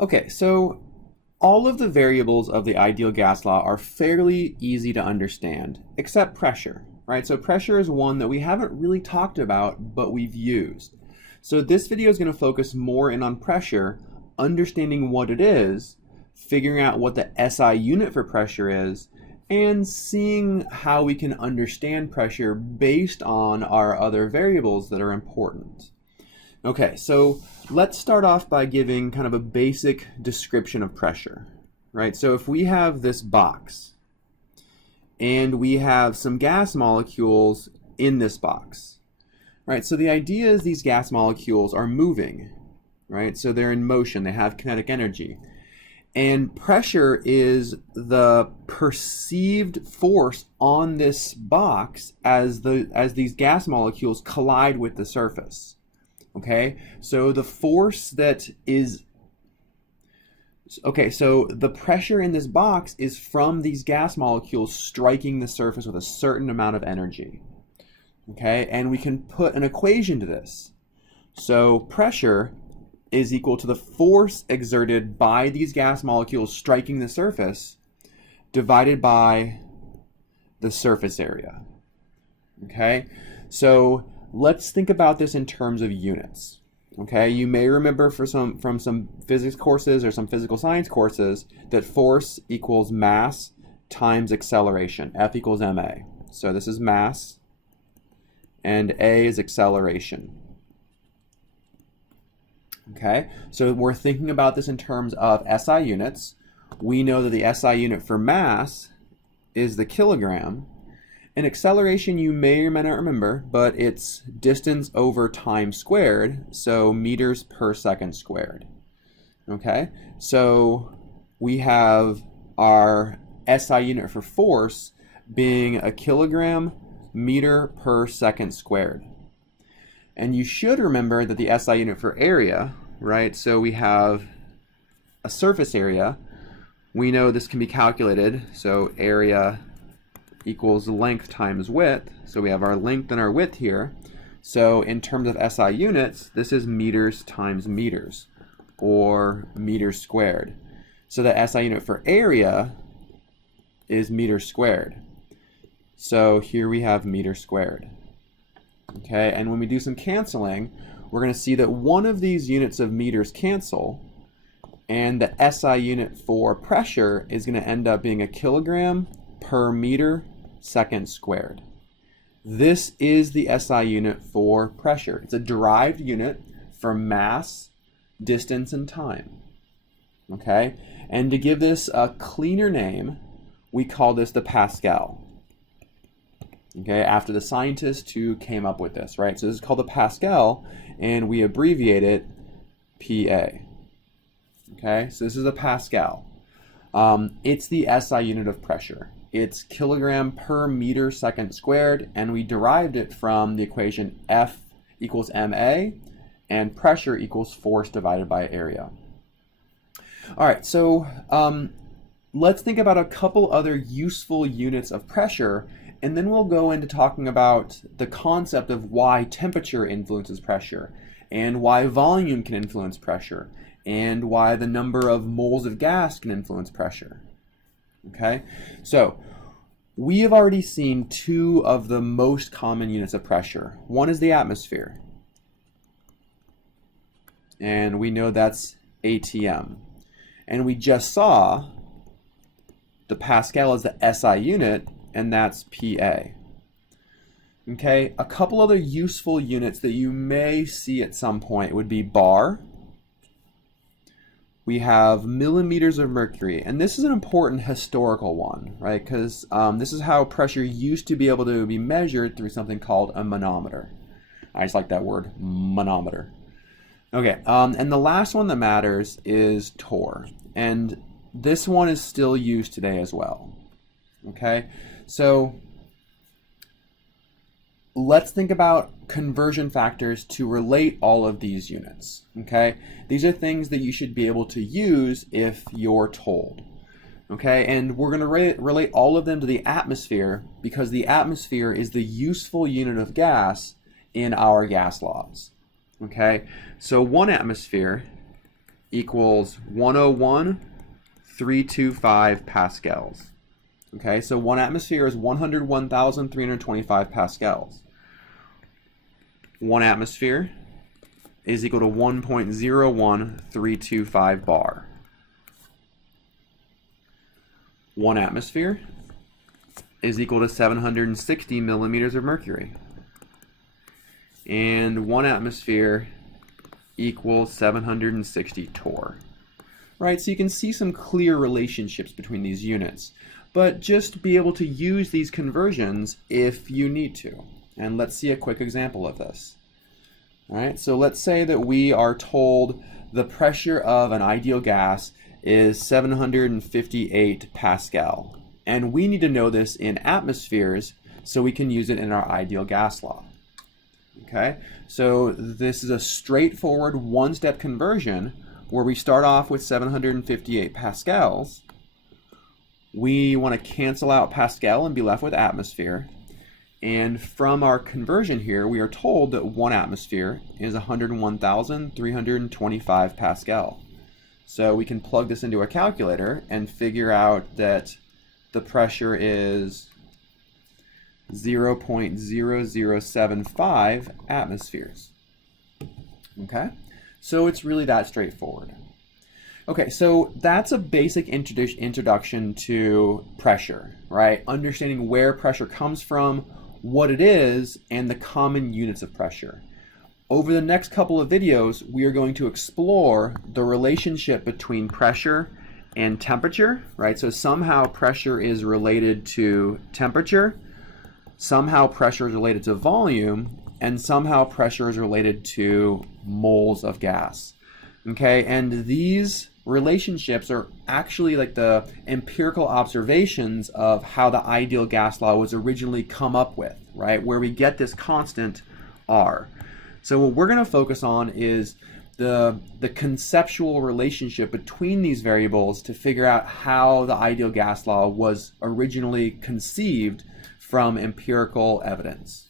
Okay, so all of the variables of the ideal gas law are fairly easy to understand, except pressure, right? So pressure is one that we haven't really talked about, but we've used. So this video is going to focus more in on pressure, understanding what it is, figuring out what the SI unit for pressure is, and seeing how we can understand pressure based on our other variables that are important. Okay, so let's start off by giving kind of a basic description of pressure, right? So if we have this box and we have some gas molecules in this box, right? So the idea is these gas molecules are moving, right? So they're in motion, they have kinetic energy. And pressure is the perceived force on this box as these gas molecules collide with the surface. Okay, so the force that is, so the pressure in this box is from these gas molecules striking the surface with a certain amount of energy. Okay, and we can put an equation to this. So pressure is equal to the force exerted by these gas molecules striking the surface divided by the surface area. Okay, so let's think about this in terms of units. Okay, you may remember from some physics courses or some physical science courses that force equals mass times acceleration. F equals ma. So this is mass and a is acceleration. Okay, so we're thinking about this in terms of SI units. We know that the SI unit for mass is the kilogram. And acceleration you may or may not remember, but it's distance over time squared, so meters per second squared. Okay, so we have our SI unit for force being a kilogram meter per second squared. And you should remember that the SI unit for area, right? So we have a surface area. We know this can be calculated, so area equals length times width. So we have our length and our width here. So in terms of SI units, this is meters times meters, or meters squared. So the SI unit for area is meters squared. So here we have meter squared. Okay, and when we do some canceling, we're going to see that one of these units of meters cancel, and the SI unit for pressure is going to end up being a kilogram per meter second squared. This is the SI unit for pressure. It's a derived unit from mass, distance, and time. Okay, and to give this a cleaner name, we call this the Pascal. Okay, after the scientist who came up with this, right? So this is called the Pascal, and we abbreviate it PA. Okay, so this is a Pascal. It's the SI unit of pressure. It's kilogram per meter second squared, and we derived it from the equation F equals ma, and pressure equals force divided by area. All right, so let's think about a couple other useful units of pressure, and then we'll go into talking about the concept of why temperature influences pressure, and why volume can influence pressure, and why the number of moles of gas can influence pressure. Okay, so we have already seen two of the most common units of pressure. One is the atmosphere, and we know that's ATM. And we just saw the Pascal as the SI unit, and that's PA. Okay, a couple other useful units that you may see at some point would be bar. We have millimeters of mercury, and this is an important historical one, right? Because this is how pressure used to be able to be measured through something called a manometer. I just like that word, manometer. Okay, and the last one that matters is torr, and this one is still used today as well. Okay, so let's think about conversion factors to relate all of these units. Okay, these are things that you should be able to use if you're told. Okay, and we're going to relate all of them to the atmosphere, because the atmosphere is the useful unit of gas in our gas laws. Okay, so 1 atmosphere equals 101,325 pascals. Okay, so 1 atmosphere is 101,325 pascals. 1 atmosphere is equal to 1.01325 bar. 1 atmosphere is equal to 760 millimeters of mercury. And 1 atmosphere equals 760 torr. Right, so you can see some clear relationships between these units, but just be able to use these conversions if you need to. And let's see a quick example of this. All right, so let's say that we are told the pressure of an ideal gas is 758 Pascal. And we need to know this in atmospheres so we can use it in our ideal gas law. Okay, so this is a straightforward one-step conversion where we start off with 758 pascals. We want to cancel out Pascal and be left with atmosphere. And from our conversion here, we are told that 1 atmosphere is 101,325 Pascal. So we can plug this into a calculator and figure out that the pressure is 0.0075 atmospheres. Okay, so it's really that straightforward. Okay, so that's a basic introduction to pressure, right? Understanding where pressure comes from, what it is, and the common units of pressure. Over the next couple of videos, we are going to explore the relationship between pressure and temperature, right? So somehow pressure is related to temperature, somehow pressure is related to volume, and somehow pressure is related to moles of gas. Okay, and these relationships are actually like the empirical observations of how the ideal gas law was originally come up with, right? Where we get this constant R. So what we're going to focus on is the conceptual relationship between these variables to figure out how the ideal gas law was originally conceived from empirical evidence.